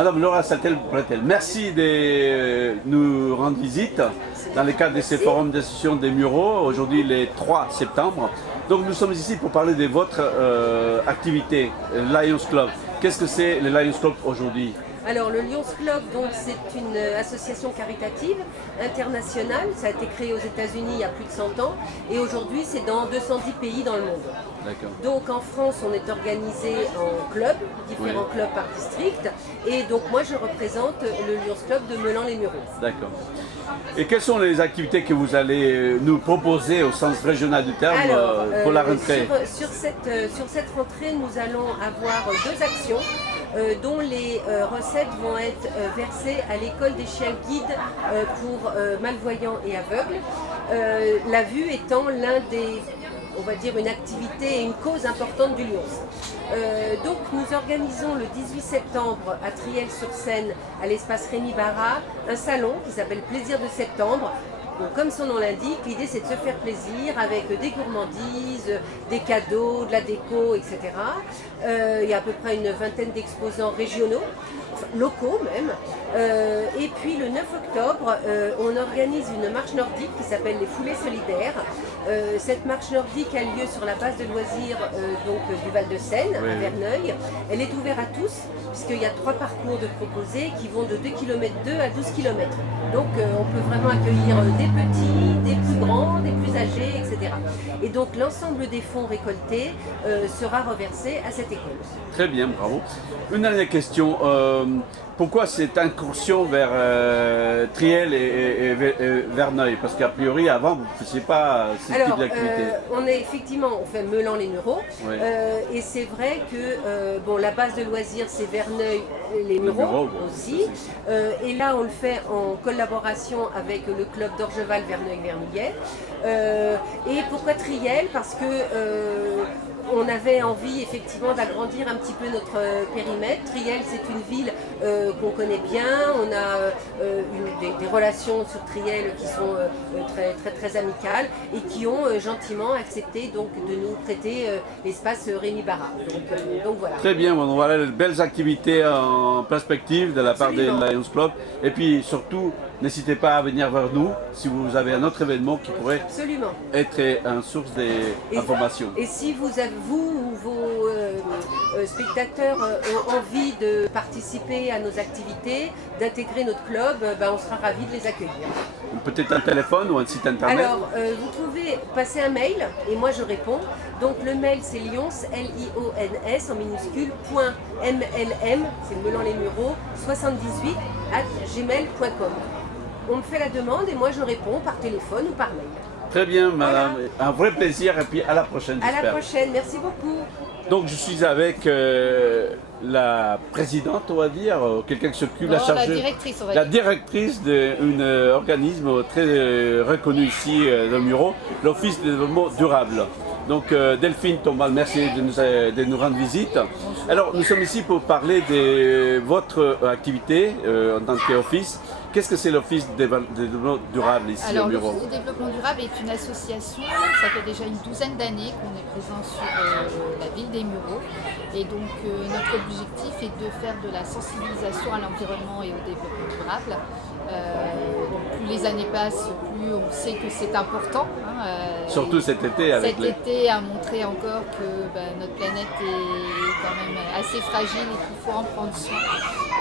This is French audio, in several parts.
Madame Laura Saltel-Bretel, merci de nous rendre visite dans le cadre de ces forums d'association des Mureaux, aujourd'hui le 3 septembre. Donc nous sommes ici pour parler de votre activité, Lions Club. Qu'est-ce que c'est le Lions Club aujourd'hui? Alors le Lions Club, c'est une association caritative internationale. Ça a été créé aux États-Unis il y a plus de 100 ans et aujourd'hui c'est dans 210 pays dans le monde. D'accord. Donc en France on est organisé en clubs, différents clubs par district, et donc moi je représente le Lions Club de Meulan-les-Mureaux. D'accord. Et quelles sont les activités que vous allez nous proposer au sens régional du terme pour la rentrée? Sur cette rentrée nous allons avoir deux actions. Dont les recettes vont être versées à l'école des chiens guides pour malvoyants et aveugles. La vue étant on va dire, une activité et une cause importante du Lions. Donc nous organisons le 18 septembre à Triel-sur-Seine, à l'espace Rémi Barra, un salon qui s'appelle Plaisir de septembre. Donc, comme son nom l'indique, l'idée c'est de se faire plaisir avec des gourmandises, des cadeaux, de la déco, etc. Il y a à peu près une vingtaine d'exposants régionaux, locaux même. Et puis le 9 octobre, on organise une marche nordique qui s'appelle les Foulées Solidaires. Cette marche nordique a lieu sur la base de loisirs du Val-de-Seine, à Verneuil. Elle est ouverte à tous, puisqu'il y a 3 parcours de proposés qui vont de 2 km 2 à 12 km. Donc on peut vraiment accueillir des petits, des plus grands, des plus âgés, etc. Et donc l'ensemble des fonds récoltés sera reversé à cette école. Très bien, bravo. Une dernière question. Pourquoi cette incursion vers Triel et Verneuil? Parce qu'a priori, avant, vous ne faisiez pas ce type d'activité. On fait Meulan-les-Mureaux. Et c'est vrai que la base de loisirs, c'est Verneuil-les-Mureaux aussi. Et là, on le fait en collaboration avec le club d'Orgeval Verneuil-Vernouillet. Et pourquoi Triel? Parce que on avait envie effectivement d'agrandir un petit peu notre périmètre. Triel, c'est une ville qu'on connaît bien. On a des relations sur Triel qui sont très amicales et qui ont gentiment accepté donc, de nous prêter l'espace Rémi Barra. Donc voilà. Très bien, voilà les belles activités en perspective de la part des Lions Club. Et puis surtout, n'hésitez pas à venir vers nous si vous avez un autre événement qui pourrait être une source d'information. Et si vous ou vos spectateurs ont envie de participer à nos activités, d'intégrer notre club, on sera ravis de les accueillir. Peut-être un téléphone ou un site internet? Alors, vous pouvez passer un mail et moi je réponds. Donc le mail c'est lions, L-I-O-N-S en minuscule, .mlm, c'est Meulan-les-Mureaux, 78 @gmail.com. On me fait la demande et moi je réponds par téléphone ou par mail. Très bien, madame. Voilà. Un vrai plaisir et puis à la prochaine. À la prochaine, merci beaucoup. Donc je suis avec la présidente, on va dire, quelqu'un qui s'occupe de la directrice, on va la dire. directrice d'un organisme très reconnu ici dans Mureaux, l'Office de développement durable. Donc Delphine Tombal, merci de nous rendre visite. Alors nous sommes ici pour parler de votre activité en tant qu'office. Qu'est-ce que c'est l'Office de développement durable ici au Mureaux? L'Office de développement durable est une association, ça fait déjà une douzaine d'années qu'on est présent sur la ville des Mureaux. Et donc notre objectif est de faire de la sensibilisation à l'environnement et au développement durable. Donc plus les années passent, plus on sait que c'est important. Surtout cet été. Cet été a montré encore que notre planète est quand même assez fragile et qu'il faut en prendre soin.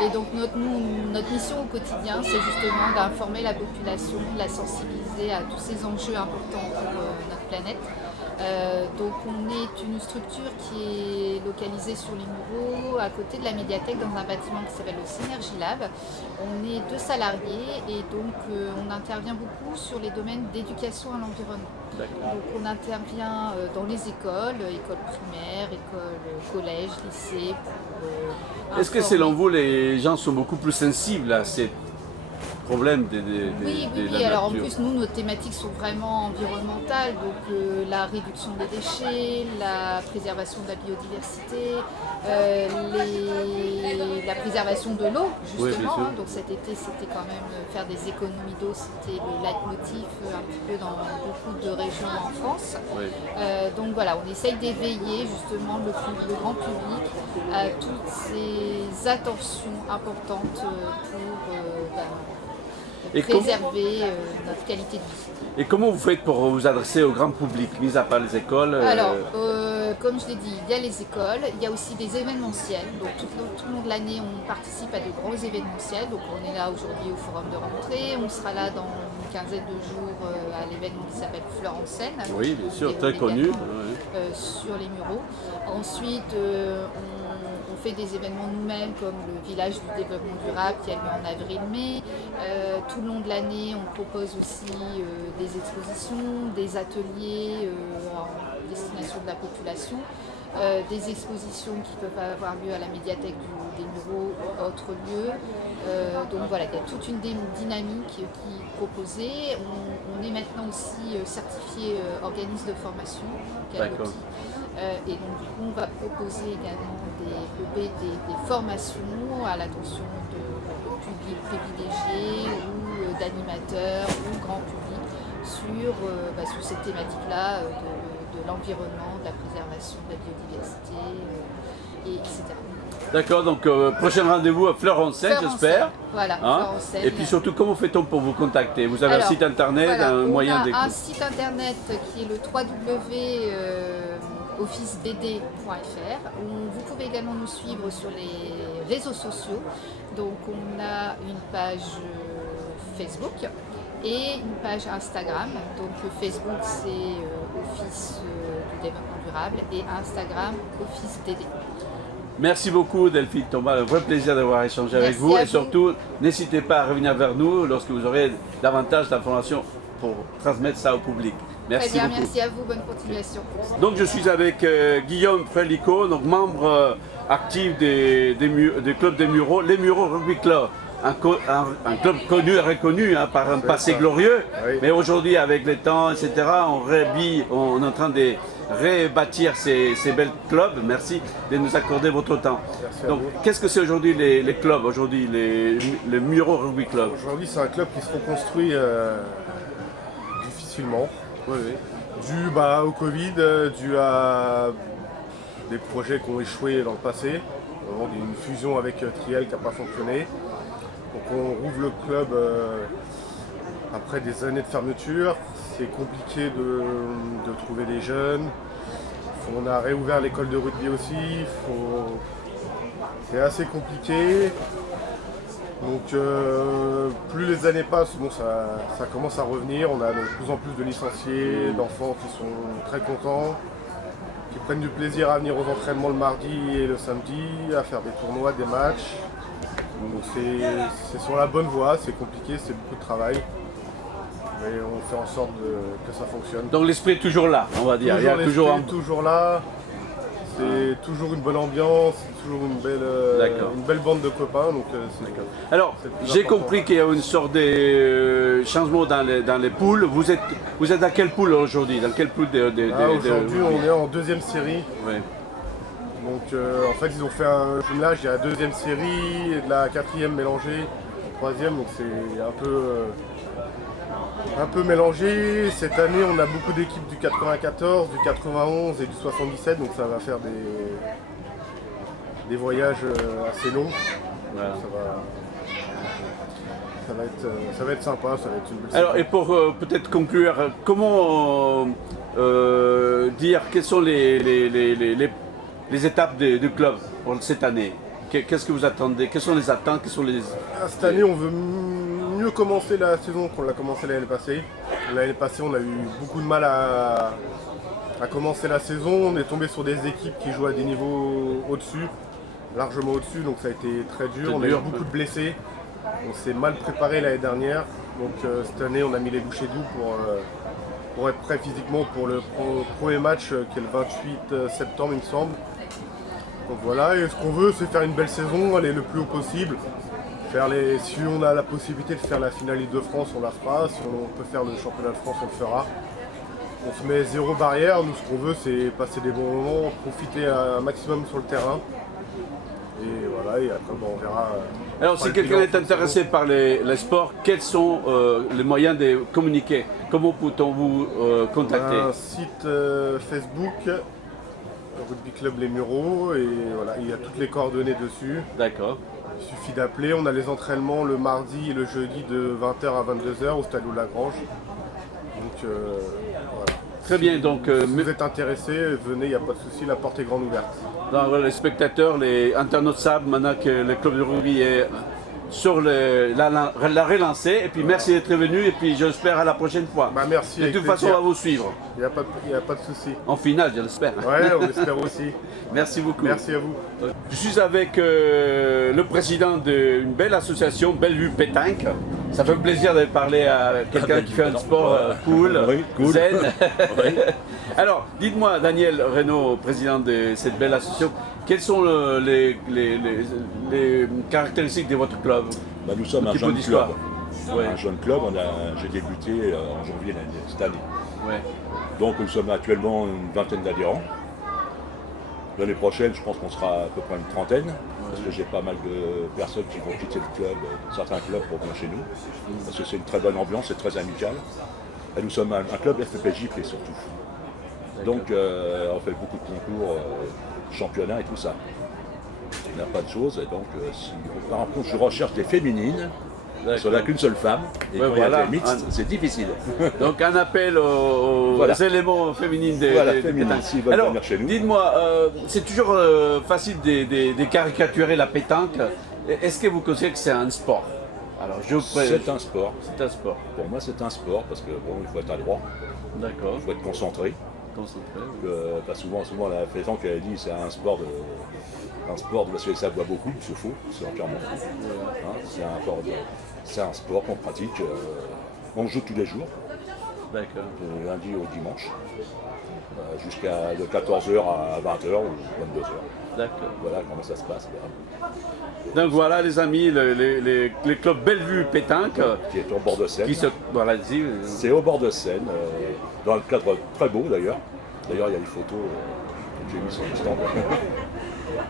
Et donc notre mission au quotidien, c'est justement d'informer la population, de la sensibiliser à tous ces enjeux importants pour notre planète. Donc on est une structure qui est localisée sur les Mureaux, à côté de la médiathèque, dans un bâtiment qui s'appelle le Synergie Lab. On est 2 salariés et donc on intervient beaucoup sur les domaines d'éducation à l'environnement. Donc on intervient dans les écoles primaires, collèges, lycées. Est-ce que selon vous, les gens sont beaucoup plus sensibles à cette problème Oui. la Alors en nature. plus, nous, nos thématiques sont vraiment environnementales, donc la réduction des déchets, la préservation de la biodiversité, la préservation de l'eau, Oui, justement. bien sûr. Donc cet été, c'était quand même faire des économies d'eau, c'était le leitmotiv un petit peu dans beaucoup de régions en France. Oui. Donc voilà, on essaye d'éveiller justement le grand public à toutes ces attentions importantes pour Et préserver notre qualité de vie. Et comment vous faites pour vous adresser au grand public, mis à part les écoles Alors, comme je l'ai dit, il y a les écoles, il y a aussi des événementiels. Donc tout le long de l'année, on participe à de gros événementiels. Donc on est là aujourd'hui au Forum de rentrée, on sera là dans une quinzaine de jours à l'événement qui s'appelle Fleur en Seine. Oui, bien sûr, Et très connu. également, sur les Mureaux. Ensuite, on fait des événements nous-mêmes comme le village du développement durable qui a lieu en avril-mai. Tout le long de l'année, on propose aussi des expositions, des ateliers en destination de la population, des expositions qui peuvent avoir lieu à la médiathèque des Mureaux ou autres lieux. Donc voilà, il y a toute une dynamique qui est proposée. On est maintenant aussi certifié organisme de formation, D'accord. et donc du coup, on va proposer également des formations à l'attention de public privilégié ou d'animateurs ou grand public sur cette thématique-là de l'environnement, de la préservation de la biodiversité, etc. D'accord, donc prochain rendez-vous à Fleur en Seine, Fleur en j'espère. Seine, voilà, Hein? Fleur en Seine. Et puis surtout, comment fait-on pour vous contacter? Vous avez Alors, un site internet, voilà, un moyen on a d'écoute? un site internet qui est le www.officedd.fr. Vous pouvez également nous suivre sur les réseaux sociaux. Donc on a une page Facebook et une page Instagram. Donc Facebook c'est Office du développement durable et Instagram Office DD. Merci beaucoup Delphine Thomas, un vrai plaisir d'avoir échangé avec Merci vous. à Et vous. surtout, n'hésitez pas à revenir vers nous lorsque vous aurez davantage d'informations pour transmettre ça au public. Merci Très bien, beaucoup. merci à vous, bonne continuation. Donc je suis avec Guillaume Frelico, donc membre actif des clubs des Mureaux, les Mureaux Rugby Club. Un club connu et reconnu par un passé glorieux, Oui. mais aujourd'hui avec le temps, etc., on est en train de rebâtir ces belles clubs. Merci de nous accorder votre temps. Merci à Donc, vous. qu'est-ce que c'est aujourd'hui les clubs, aujourd'hui les Mureaux Rugby Club? Aujourd'hui, c'est un club qui se reconstruit difficilement, Oui, oui. dû au Covid, dû à des projets qui ont échoué dans le passé, vraiment une fusion avec Triel qui n'a pas fonctionné. Donc on rouvre le club après des années de fermeture. C'est compliqué de trouver des jeunes. On a réouvert l'école de rugby aussi. C'est assez compliqué. Donc plus les années passent, bon, ça commence à revenir. On a de plus en plus de licenciés, d'enfants qui sont très contents, qui prennent du plaisir à venir aux entraînements le mardi et le samedi, à faire des tournois, des matchs. Donc c'est sur la bonne voie, c'est compliqué, c'est beaucoup de travail. Mais on fait en sorte que ça fonctionne. Donc l'esprit est toujours là, on va dire. Il y a l'esprit toujours est toujours là, c'est toujours une bonne ambiance, c'est toujours D'accord. une belle bande de copains. Donc, Alors, c'est le plus j'ai important. compris qu'il y a une sorte de changement dans les poules. Vous êtes dans quelle poule aujourd'hui? Dans quelle poule Aujourd'hui, on est en deuxième série. Ouais. Donc en fait ils ont fait un jumelage, il y a la deuxième série et de la quatrième mélangée, troisième, donc c'est un peu mélangé. Cette année on a beaucoup d'équipes du 94, du 91 et du 77, donc ça va faire des voyages assez longs. Voilà. Ça va être sympa, ça va être une belle Alors, saison. et pour peut-être conclure, comment dire quelles sont les étapes du club pour cette année? Qu'est-ce que vous attendez? Quelles sont les attentes? Quelles sont les... Cette année, on veut mieux commencer la saison qu'on l'a commencé l'année passée. L'année passée, on a eu beaucoup de mal à commencer la saison. On est tombé sur des équipes qui jouent à des niveaux au-dessus, largement au-dessus, donc ça a été très dur. On a eu beaucoup de blessés. On s'est mal préparé l'année dernière. Donc cette année, on a mis les bouchées doubles pour être prêt physiquement pour le premier match qui est le 28 septembre, il me semble. Donc voilà, et ce qu'on veut, c'est faire une belle saison, aller le plus haut possible, Si on a la possibilité de faire la finale Île-de-France, on la fera. Si on peut faire le championnat de France, on le fera. On se met zéro barrière. Nous, ce qu'on veut, c'est passer des bons moments, profiter un maximum sur le terrain. Et voilà, et après, on verra. Alors, si quelqu'un est intéressé par les sports, quels sont les moyens de communiquer? Comment peut-on vous contacter? On a un site Facebook, Rugby Club Les Mureaux, et voilà, il y a toutes les coordonnées dessus. D'accord. Il suffit d'appeler. On a les entraînements le mardi et le jeudi de 20h à 22h au Stade Lagrange. Donc voilà. Très bien, donc Si vous êtes intéressé, venez, il n'y a pas de souci, la porte est grande ouverte. voilà, les spectateurs, les internautes savent maintenant que le club de rugby est sur la relancée. Et puis merci d'être venu et puis j'espère à la prochaine fois. Bah, merci. De toute façon, on va vous suivre. Il n'y a pas de souci. En finale, je l'espère. Ouais, on espère aussi. Merci beaucoup. Merci à vous. Je suis avec le président d'une belle association, Bellevue Pétanque. Ça fait plaisir de parler à quelqu'un qui fait un sport cool, Oui, cool. zen. Alors, dites-moi, Daniel Reynaud, président de cette belle association, quelles sont les caractéristiques de votre club? Nous sommes Un un petit peu jeune club. d'histoire. Ouais. Un jeune club, j'ai débuté en janvier cette année. Ouais. Donc nous sommes actuellement une vingtaine d'adhérents. L'année prochaine, je pense qu'on sera à peu près une trentaine, parce que j'ai pas mal de personnes qui vont quitter le club, certains clubs pour venir chez nous, parce que c'est une très bonne ambiance, c'est très amical. Et nous sommes un club FPJP surtout. Donc on fait beaucoup de concours, championnats et tout ça. On n'a pas de choses, et donc par contre je recherche des féminines. Parce qu'on n'a qu'une seule femme, et quand il y a des mixtes, c'est difficile. Donc un appel aux éléments féminins des pétanques. s'ils veulent Alors, venir chez nous. dites-moi, c'est toujours facile de caricaturer la pétanque. Est-ce que vous considérez que c'est un sport? Alors, C'est un sport. C'est un sport. Pour moi, c'est un sport, parce que bon, il faut être adroit, D'accord. il faut être concentré. Concentré. Pas souvent la pétanque, elle dit c'est un sport parce que ça boit beaucoup, c'est faux, c'est entièrement faux. Hein, c'est un sport qu'on pratique, on joue tous les jours, D'accord. de lundi au dimanche, jusqu'à de 14h à 20h ou 22h. D'accord. Voilà comment ça se passe. Donc voilà les amis, les clubs Bellevue Pétanque. Qui est au bord de Seine. Voilà, C'est au bord de Seine, dans un cadre très beau d'ailleurs. D'ailleurs, il y a des photos que j'ai mises sur le stand.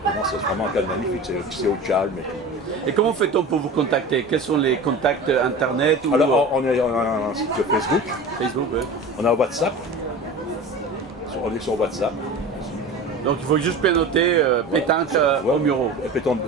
Non, c'est vraiment un cadre magnifique, c'est au calme et tout. Et comment fait-on pour vous contacter? Quels sont les contacts internet ou Alors, on a un site Facebook, Facebook, ouais. on a WhatsApp. On est sur WhatsApp. Donc il faut juste bien noter pétanque au Mureaux.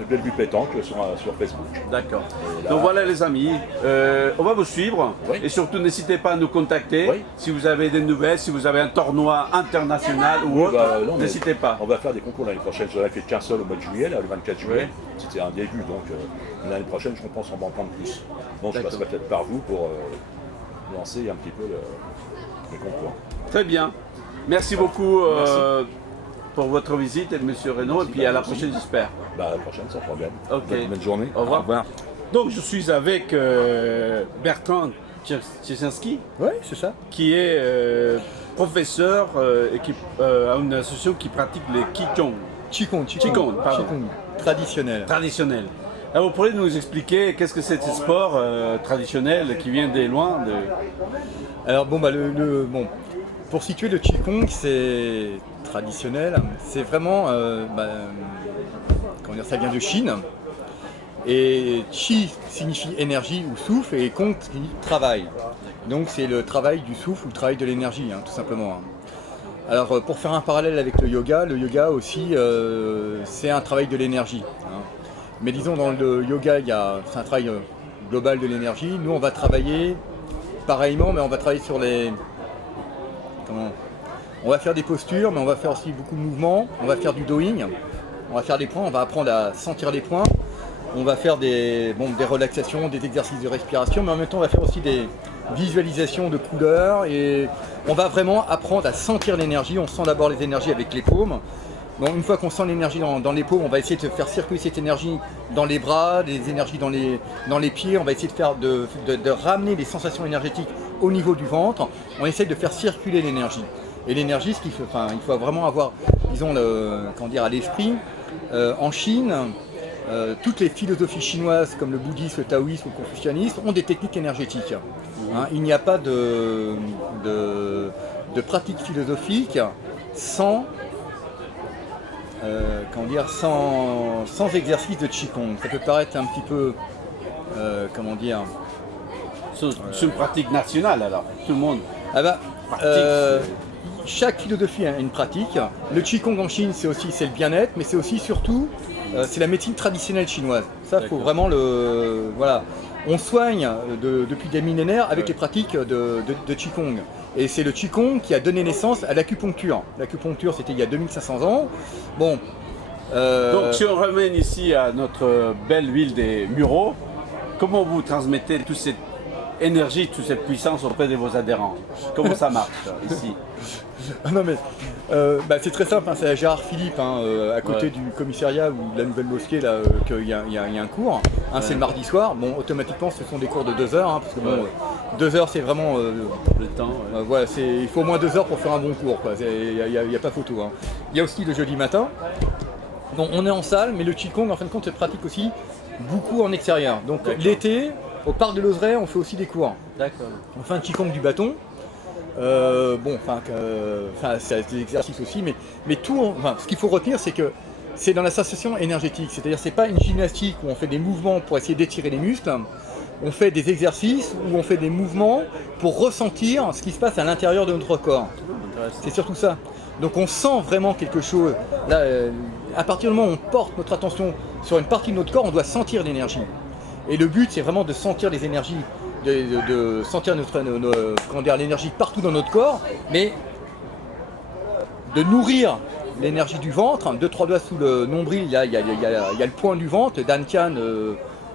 Bellevue Pétanque sur Facebook. D'accord. Là- Donc voilà les amis, on va vous suivre Oui. et surtout n'hésitez pas à nous contacter Oui. si vous avez des nouvelles, si vous avez un tournoi international ou autre, Non, mais n'hésitez pas. On va faire des concours l'année prochaine. J'en ai fait qu'un seul au mois de juillet, là, le 24 juillet. Oui. C'était un début, donc l'année prochaine, je pense qu'on va en prendre plus. Donc je D'accord. passerai peut-être par vous pour lancer un petit peu les concours. Très bien. Merci beaucoup Merci. pour votre visite, Monsieur Reynaud, et puis à la prochaine j'espère. À la prochaine, sans problème. Ok. Bonne journée. Au revoir. Donc je suis avec Bertrand Czesinski, Oui, c'est ça. qui est professeur et qui a une association qui pratique les Qigong Qigong, pardon. traditionnel. traditionnels. Alors vous pourriez nous expliquer qu'est-ce que c'est ce sport traditionnel qui vient des loin Alors bon, bon, pour situer le Qigong, c'est traditionnel. C'est vraiment, comment dire, ça vient de Chine. Et Qi signifie énergie ou souffle et Gong signifie travail. Donc c'est le travail du souffle ou le travail de l'énergie, tout simplement. Alors pour faire un parallèle avec le yoga aussi, c'est un travail de l'énergie. Mais disons dans le yoga, c'est un travail global de l'énergie. Nous on va travailler pareillement, mais on va travailler sur on va faire des postures, mais on va faire aussi beaucoup de mouvements. On va faire du doing, on va faire des points, on va apprendre à sentir les points. On va faire des relaxations, des exercices de respiration, mais en même temps on va faire aussi des visualisations de couleurs et on va vraiment apprendre à sentir l'énergie. On sent d'abord les énergies avec les paumes. Donc une fois qu'on sent l'énergie dans les paumes, on va essayer de faire circuler cette énergie dans les bras, des énergies dans les pieds. On va essayer de ramener les sensations énergétiques au niveau du ventre. On essaie de faire circuler l'énergie. Et l'énergie, il faut vraiment avoir, disons, à l'esprit. En Chine, toutes les philosophies chinoises comme le bouddhisme, le taoïsme, le confucianisme ont des techniques énergétiques. Hein, il n'y a pas de pratique philosophique sans, sans exercice de Qigong. Ça peut paraître un petit peu, C'est une pratique nationale alors, tout le monde. Ah bah, pratique. Chaque philosophie a une pratique. Le Qigong en Chine, c'est le bien-être, mais c'est aussi surtout c'est la médecine traditionnelle chinoise. Ça, il faut vraiment le... Voilà. On soigne depuis des millénaires avec les pratiques de Qigong. Et c'est le Qigong qui a donné naissance à l'acupuncture. L'acupuncture, c'était il y a 2500 ans. Bon. Donc si on ramène ici à notre belle ville des Mureaux, comment vous transmettez toute cette énergie, toute cette puissance auprès de vos adhérents? Comment ça marche ici? Non mais c'est très simple, hein, c'est à Gérard Philippe, à côté du commissariat ou de la nouvelle mosquée là, qu'il y a un cours. C'est le mardi soir. Bon, automatiquement ce sont des cours de 2 heures, hein, parce que bon, 2 heures c'est vraiment le temps. Voilà, il faut au moins 2 heures pour faire un bon cours. Il n'y a pas photo. Hein. Il y a aussi le jeudi matin. Donc on est en salle, mais le Qigong en fin de compte se pratique aussi beaucoup en extérieur. Donc l'été, au parc de l'Ozeraie, on fait aussi des cours. D'accord. On fait un Qigong du bâton. C'est des exercices aussi, mais tout, ce qu'il faut retenir, c'est que c'est dans la sensation énergétique. C'est-à-dire, c'est pas une gymnastique où on fait des mouvements pour essayer d'étirer les muscles. On fait des exercices où on fait des mouvements pour ressentir ce qui se passe à l'intérieur de notre corps. C'est surtout ça. Donc on sent vraiment quelque chose. Là, à partir du moment où on porte notre attention sur une partie de notre corps, on doit sentir l'énergie. Et le but, c'est vraiment de sentir les énergies, de sentir l'énergie partout dans notre corps, mais de nourrir l'énergie du ventre. 2-3 doigts sous le nombril, il y a le point du ventre, le dantian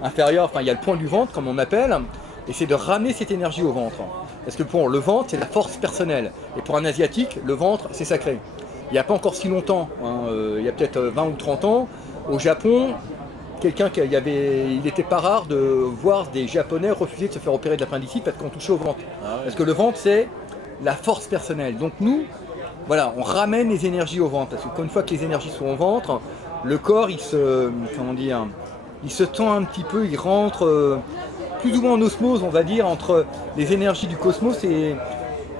inférieur, enfin il y a le point du ventre comme on appelle, et c'est de ramener cette énergie au ventre. Parce que pour le ventre, c'est la force personnelle, et pour un asiatique, le ventre, c'est sacré. Il n'y a pas encore si longtemps, il y a peut-être 20 ou 30 ans, au Japon, il n'était pas rare de voir des Japonais refuser de se faire opérer de l'appendicite parce qu'on touchait au ventre. Parce que le ventre, c'est la force personnelle. Donc nous, voilà, on ramène les énergies au ventre. Parce qu'une fois que les énergies sont au ventre, le corps, il se tend un petit peu, il rentre plus ou moins en osmose, on va dire, entre les énergies du cosmos et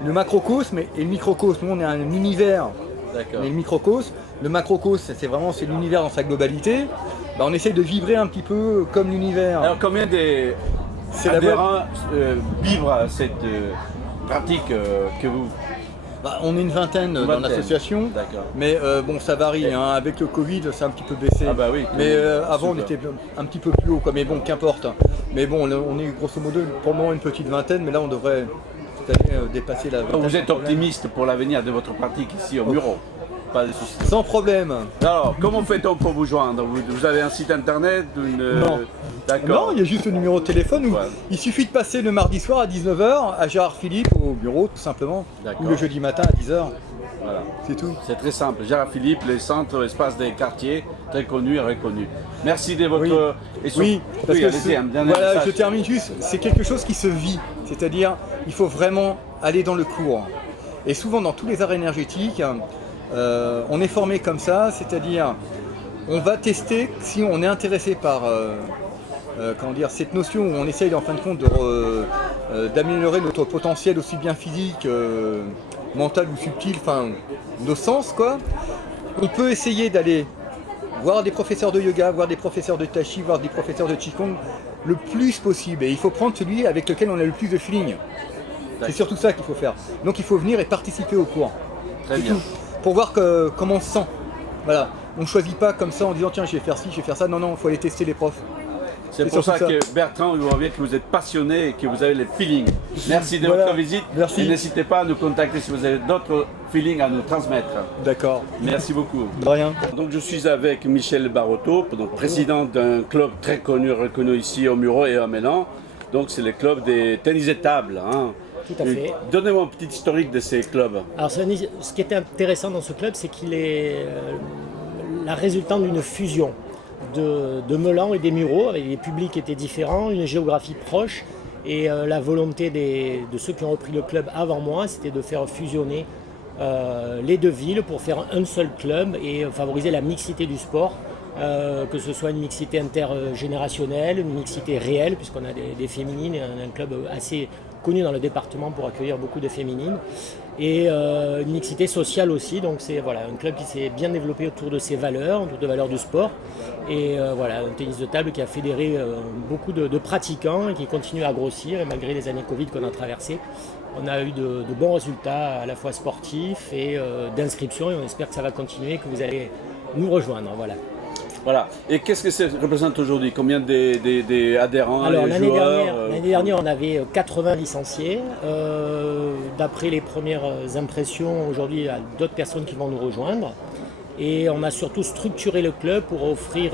le macrocosme et le microcosme. Nous, on est un univers, on est le microcosme. Le macrocosme, c'est l'univers dans sa globalité. On essaie de vibrer un petit peu comme l'univers. Alors combien d'adhérents vivent cette pratique que vous... On est une vingtaine dans l'association, mais ça varie. Hein. Avec le Covid, ça a un petit peu baissé. Ah bah oui, mais avant, on était un petit peu plus haut. Quoi. Mais bon, qu'importe. Mais bon, on est grosso modo pour le moment une petite vingtaine, mais là, on devrait cette année dépasser la vingtaine. Vous êtes optimiste pour l'avenir de votre pratique ici au Mureaux? Pas de soucis. Sans problème. Alors, comment fait-on pour vous joindre? Vous avez un site internet? Non. D'accord. Non, il y a juste le numéro de téléphone où il suffit de passer le mardi soir à 19h à Gérard Philippe au bureau, tout simplement. Ou le jeudi matin à 10h. Voilà, c'est tout. C'est très simple. Gérard Philippe, les centres, espaces des quartiers, très connus et reconnus. Merci de votre... Parce que je termine juste, c'est quelque chose qui se vit. C'est-à-dire, il faut vraiment aller dans le cours. Et souvent, dans tous les arts énergétiques, on est formé comme ça, c'est-à-dire on va tester si on est intéressé par cette notion où on essaye en fin de compte d'améliorer notre potentiel aussi bien physique, mental ou subtil, enfin nos sens quoi. On peut essayer d'aller voir des professeurs de yoga, voir des professeurs de tai chi, voir des professeurs de qigong le plus possible. Et il faut prendre celui avec lequel on a le plus de feeling. C'est surtout ça qu'il faut faire. Donc il faut venir et participer au cours. Très bien. Tout. Pour voir comment on se sent. Voilà. On ne choisit pas comme ça en disant tiens je vais faire ci, je vais faire ça. Non, il faut aller tester les profs. C'est pour ça que Bertrand, vous voyez que vous êtes passionné et que vous avez les feelings. Merci de votre visite. Merci. Et n'hésitez pas à nous contacter si vous avez d'autres feelings à nous transmettre. D'accord. Merci beaucoup. De rien. Donc je suis avec Michel Barotto, donc président d'un club très connu, reconnu ici au Mureaux et à Mélan. Donc c'est le club des tennis de table. Hein. Tout à fait. Donnez-moi un petit historique de ces clubs. Alors ce qui est intéressant dans ce club, c'est qu'il est la résultante d'une fusion de Mélan et des Mureaux, avec des publics étaient différents, une géographie proche, et la volonté de ceux qui ont repris le club avant moi, c'était de faire fusionner les deux villes pour faire un seul club et favoriser la mixité du sport que ce soit une mixité intergénérationnelle, une mixité réelle, puisqu'on a des féminines et un club assez connu dans le département pour accueillir beaucoup de féminines, et une mixité sociale aussi. Donc c'est un club qui s'est bien développé autour de ses valeurs, autour des valeurs du sport, et un tennis de table qui a fédéré beaucoup de pratiquants et qui continue à grossir, et malgré les années Covid qu'on a traversées, on a eu de bons résultats à la fois sportifs et d'inscription, et on espère que ça va continuer, que vous allez nous rejoindre. Voilà. Et qu'est-ce que ça représente aujourd'hui? Combien d'adhérents? Alors les l'année joueurs, dernière, on avait 80 licenciés. D'après les premières impressions, aujourd'hui, il y a d'autres personnes qui vont nous rejoindre. Et on a surtout structuré le club pour offrir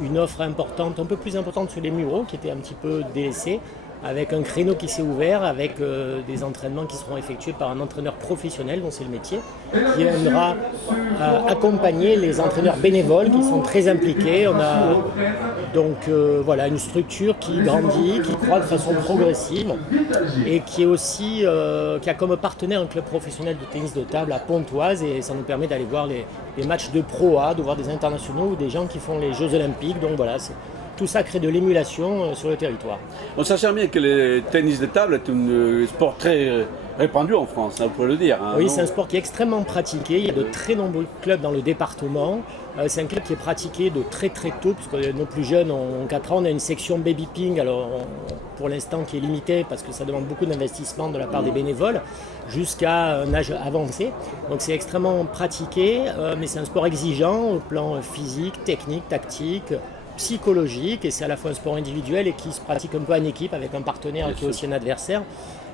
une offre importante, un peu plus importante sur les Mureaux, qui étaient un petit peu délaissés, avec un créneau qui s'est ouvert, avec des entraînements qui seront effectués par un entraîneur professionnel, dont c'est le métier, qui viendra accompagner les entraîneurs bénévoles qui sont très impliqués. On a donc une structure qui grandit, qui croît de façon progressive, et qui est aussi qui a comme partenaire un club professionnel de tennis de table à Pontoise, et ça nous permet d'aller voir les matchs de Pro A, de voir des internationaux ou des gens qui font les Jeux Olympiques. Donc tout ça crée de l'émulation sur le territoire. On sait bien que le tennis de table est un sport très répandu en France, vous pouvez le dire. Oui, c'est un sport qui est extrêmement pratiqué. Il y a de très nombreux clubs dans le département. C'est un club qui est pratiqué de très très tôt, puisque nos plus jeunes ont 4 ans. On a une section baby ping, pour l'instant qui est limitée parce que ça demande beaucoup d'investissement de la part des bénévoles, jusqu'à un âge avancé. Donc c'est extrêmement pratiqué, mais c'est un sport exigeant au plan physique, technique, tactique, psychologique, et c'est à la fois un sport individuel et qui se pratique un peu en équipe avec un partenaire qui est aussi un adversaire,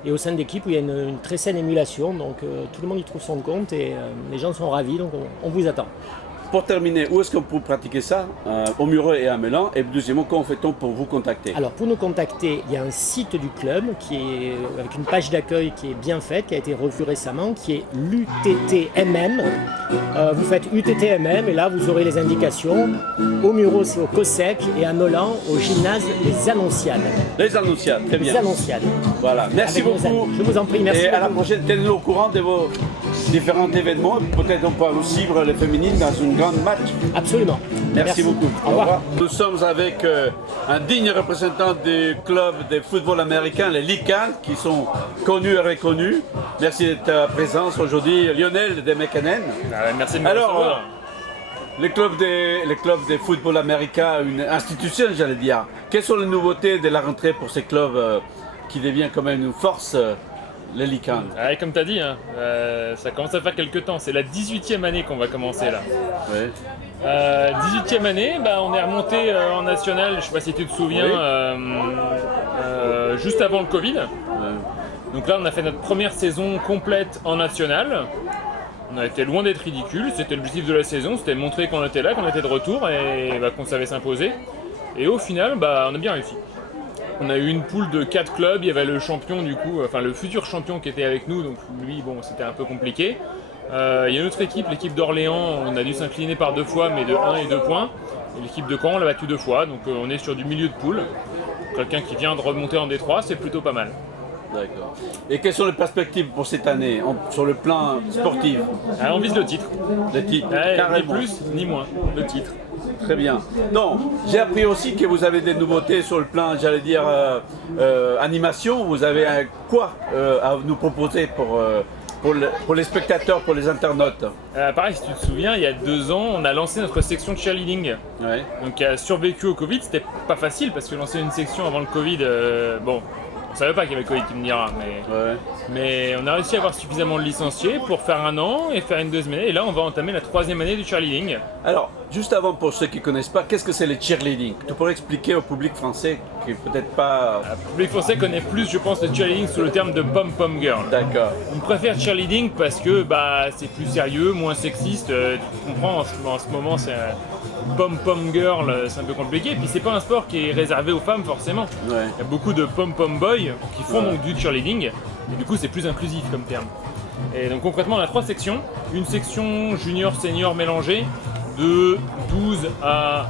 et au sein de l'équipe où il y a une très saine émulation, donc tout le monde y trouve son compte, et les gens sont ravis, donc on vous attend. Pour terminer, où est-ce qu'on peut pratiquer ça? Au Mureux et à Mélan. Et deuxièmement, comment fait-on pour vous contacter? Alors pour nous contacter, il y a un site du club qui est avec une page d'accueil qui est bien faite, qui a été revue récemment, qui est l'UTTMM. Vous faites UTTMM et là vous aurez les indications. Au Mureux, c'est au COSEC, et à Mélan, au gymnase Les Annonciades. Les Annonciades, très bien. Les Annonciades. Voilà, merci beaucoup. Je vous en prie, merci. Et à la beaucoup. prochaine, tenez-nous au courant de vos différents événements. Peut-être on pourra aussi suivre les féminines dans une grande match. Absolument. Merci beaucoup. Au revoir. Nous sommes avec un digne représentant du club de football américain, les Lycans, qui sont connus et reconnus. Merci de ta présence aujourd'hui, Lionel de Mekanen. Merci de me Alors, recevoir. le club de football américain, une institution, j'allais dire. Quelles sont les nouveautés de la rentrée pour ces clubs qui devient quand même une force, les Lycans? Comme tu as dit, ça commence à faire quelques temps. C'est la 18e année qu'on va commencer là. Ouais. 18e année, on est remonté en national, je ne sais pas si tu te souviens, juste avant le Covid. Donc là, on a fait notre première saison complète en national. On a été loin d'être ridicule, c'était l'objectif de la saison, c'était montrer qu'on était là, qu'on était de retour et qu'on savait s'imposer. Et au final, on a bien réussi. On a eu une poule de 4 clubs, il y avait le champion du coup, le futur champion qui était avec nous, donc lui, c'était un peu compliqué. Il y a une autre équipe, l'équipe d'Orléans, on a dû s'incliner par 2 fois, mais de 1 et 2 points. Et l'équipe de Caen, on l'a battu 2 fois, donc on est sur du milieu de poule. Quelqu'un qui vient de remonter en Détroit, c'est plutôt pas mal. D'accord. Et quelles sont les perspectives pour cette année sur le plan sportif? On vise le titre. Le titre, Ni carrément. plus, ni moins, le titre. Très bien. Non, j'ai appris aussi que vous avez des nouveautés sur le plan, j'allais dire, animation. Vous avez quoi à nous proposer pour les spectateurs, pour les internautes? Pareil, si tu te souviens, il y a 2 ans, on a lancé notre section de cheerleading. Ouais. Donc qui a survécu au Covid, c'était pas facile parce que lancer une section avant le Covid, on savait pas qu'il y avait le Covid, tu me diras, mais on a réussi à avoir suffisamment de licenciés pour faire 1 an et faire une 2e année, et là on va entamer la 3e année du cheerleading. Alors, juste avant, pour ceux qui ne connaissent pas, qu'est-ce que c'est le cheerleading? Tu pourrais expliquer au public français qui est peut-être pas... Le public français connaît plus, je pense, le cheerleading sous le terme de pom-pom girl. D'accord. On préfère cheerleading parce que c'est plus sérieux, moins sexiste, tu comprends, en ce moment c'est pom-pom girl, c'est un peu compliqué, et puis c'est pas un sport qui est réservé aux femmes forcément. Ouais. Il y a beaucoup de pom-pom boys qui font donc du cheerleading, et du coup c'est plus inclusif comme terme. Et donc concrètement on a 3 sections, une section junior, senior mélangée, de 12 à...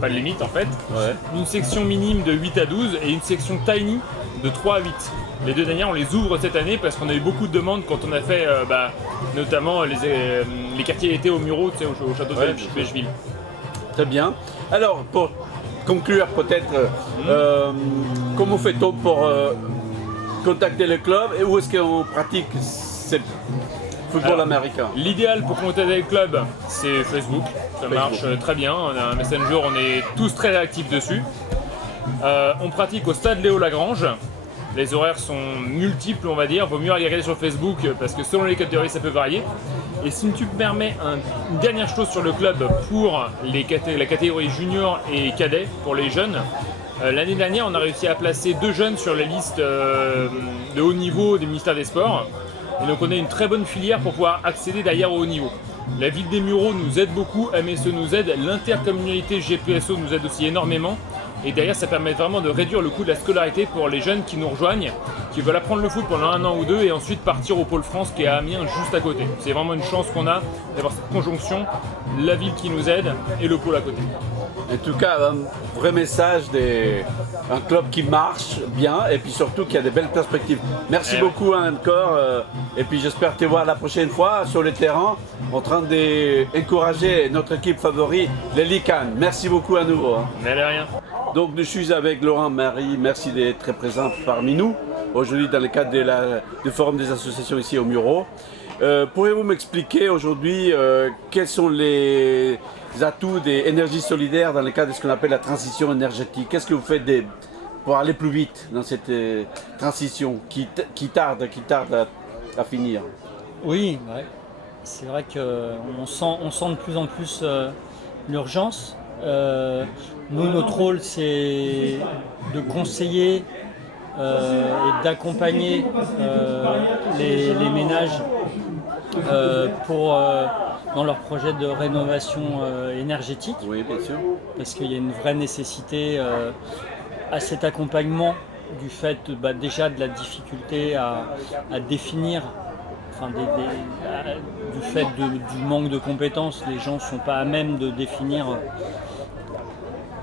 pas de limite en fait, une section minime de 8 à 12 et une section tiny de 3 à 8. Les 2 dernières on les ouvre cette année parce qu'on a eu beaucoup de demandes quand on a fait notamment les quartiers d'été au Murau, tu sais, au château de Belleville. Très bien. Alors, pour conclure peut-être, comment fait-on pour contacter le club et où est-ce qu'on pratique ce football Alors, américain? L'idéal pour contacter le club, c'est Facebook. Ça marche très bien. On a un Messenger, on est tous très réactifs dessus. On pratique au stade Léo Lagrange. Les horaires sont multiples, on va dire. Vaut mieux regarder sur Facebook parce que selon les catégories, ça peut varier. Et si tu me permets une dernière chose sur le club pour la catégorie junior et cadet pour les jeunes. L'année dernière, on a réussi à placer 2 jeunes sur les listes de haut niveau du ministère des Sports. Et donc on a une très bonne filière pour pouvoir accéder derrière au haut niveau. La ville des Mureaux nous aide beaucoup, MSE nous aide, l'intercommunalité GPSO nous aide aussi énormément. Et derrière, ça permet vraiment de réduire le coût de la scolarité pour les jeunes qui nous rejoignent, qui veulent apprendre le foot pendant 1 an ou 2 et ensuite partir au Pôle France qui est à Amiens juste à côté. C'est vraiment une chance qu'on a d'avoir cette conjonction, la ville qui nous aide et le pôle à côté. En tout cas, un vrai message d'un club qui marche bien et puis surtout qui a des belles perspectives. Merci beaucoup encore et puis j'espère te voir la prochaine fois sur le terrain en train d'encourager notre équipe favorite, les Lycanes. Merci beaucoup à nouveau. Mais de rien. Donc je suis avec Laurent Marie, merci d'être très présent parmi nous aujourd'hui dans le cadre du Forum des associations ici au Mureaux. Pourriez-vous m'expliquer aujourd'hui quels sont les atouts des énergies solidaires dans le cadre de ce qu'on appelle la transition énergétique? Qu'est-ce que vous faites pour aller plus vite dans cette transition qui tarde à finir? Oui, ouais. C'est vrai qu'on sent de plus en plus l'urgence. Nous, notre rôle, c'est de conseiller et d'accompagner les ménages dans leur projet de rénovation énergétique. Oui, bien sûr. Parce qu'il y a une vraie nécessité à cet accompagnement du fait déjà de la difficulté à définir, du fait du manque de compétences. Les gens ne sont pas à même de définir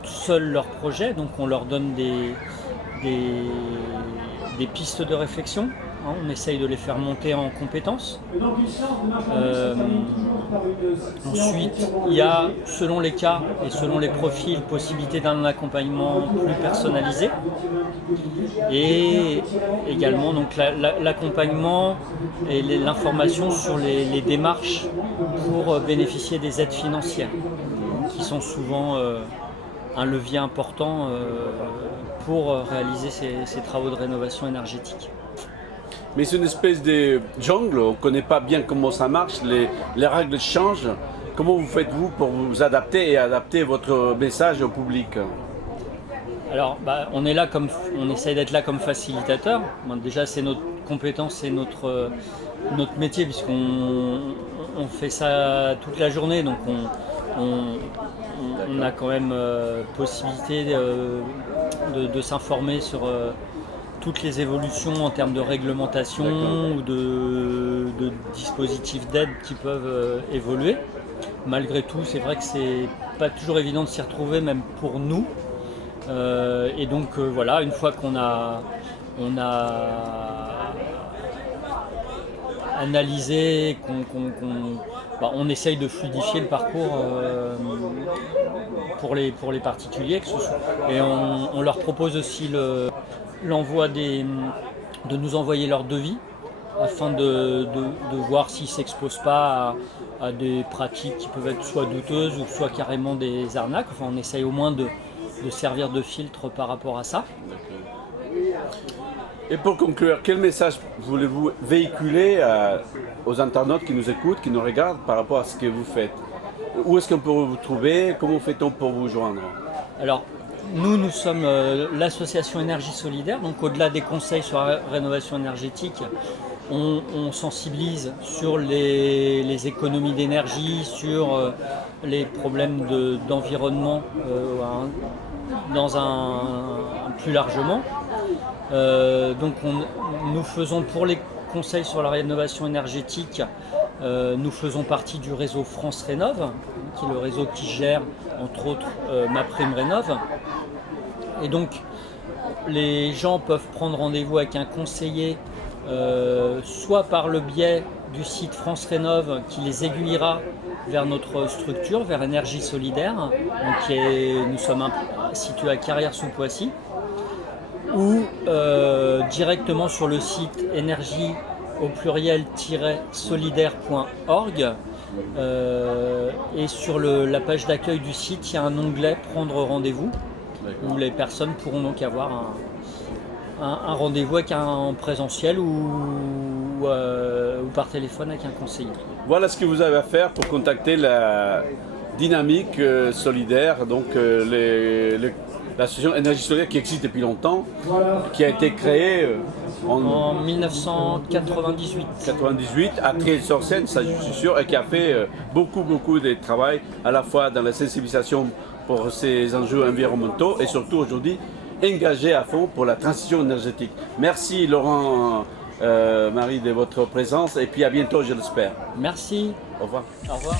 seuls leurs projets, donc on leur donne des pistes de réflexion. On essaye de les faire monter en compétences. Ensuite, il y a, selon les cas et selon les profils, possibilité d'un accompagnement plus personnalisé. Et également donc, l'accompagnement et l'information sur les démarches pour bénéficier des aides financières, qui sont souvent un levier important pour réaliser ces travaux de rénovation énergétique. Mais c'est une espèce de jungle, on ne connaît pas bien comment ça marche, les règles changent. Comment vous faites-vous pour vous adapter et adapter votre message au public? Alors, on est là on essaye d'être là comme facilitateur. Bon, déjà, c'est notre compétence, c'est notre métier, puisqu'on fait ça toute la journée. Donc, on a quand même possibilité de s'informer sur toutes les évolutions en termes de réglementation ou de dispositifs d'aide qui peuvent évoluer. Malgré tout, c'est vrai que c'est pas toujours évident de s'y retrouver, même pour nous. Et donc voilà, une fois qu'on a analysé, on essaye de fluidifier le parcours pour les particuliers, et on leur propose aussi l'envoi de nous envoyer leur devis afin de voir s'ils ne s'exposent pas à des pratiques qui peuvent être soit douteuses ou soit carrément des arnaques. Enfin, on essaye au moins de servir de filtre par rapport à ça. Et pour conclure, quel message voulez-vous véhiculer aux internautes qui nous écoutent, qui nous regardent par rapport à ce que vous faites? Où est-ce qu'on peut vous trouver? Comment fait-on pour vous joindre? Alors, nous sommes l'association Énergie Solidaire, donc au-delà des conseils sur la rénovation énergétique, on sensibilise sur les économies d'énergie, sur les problèmes d'environnement plus largement. Donc nous faisons pour les conseils sur la rénovation énergétique, nous faisons partie du réseau France Rénov', qui est le réseau qui gère entre autres MaPrimeRénov'. Et donc les gens peuvent prendre rendez-vous avec un conseiller soit par le biais du site France Rénov qui les aiguillera vers notre structure, vers Énergie Solidaire, donc nous sommes situés à Carrières-sous-Poissy, ou directement sur le site énergie au pluriel-solidaire.org, et sur la page d'accueil du site, il y a un onglet Prendre rendez-vous, où les personnes pourront donc avoir un rendez-vous en présentiel ou par téléphone avec un conseiller. Voilà ce que vous avez à faire pour contacter la dynamique solidaire, donc l'association Énergie Solidaire qui existe depuis longtemps, qui a été créée en 1998 à Triel-sur-Seine, ça je suis sûr, et qui a fait beaucoup de travail à la fois dans la sensibilisation pour ces enjeux environnementaux et surtout aujourd'hui engagé à fond pour la transition énergétique. Merci Laurent, Marie, de votre présence et puis à bientôt, je l'espère. Merci. Au revoir. Au revoir.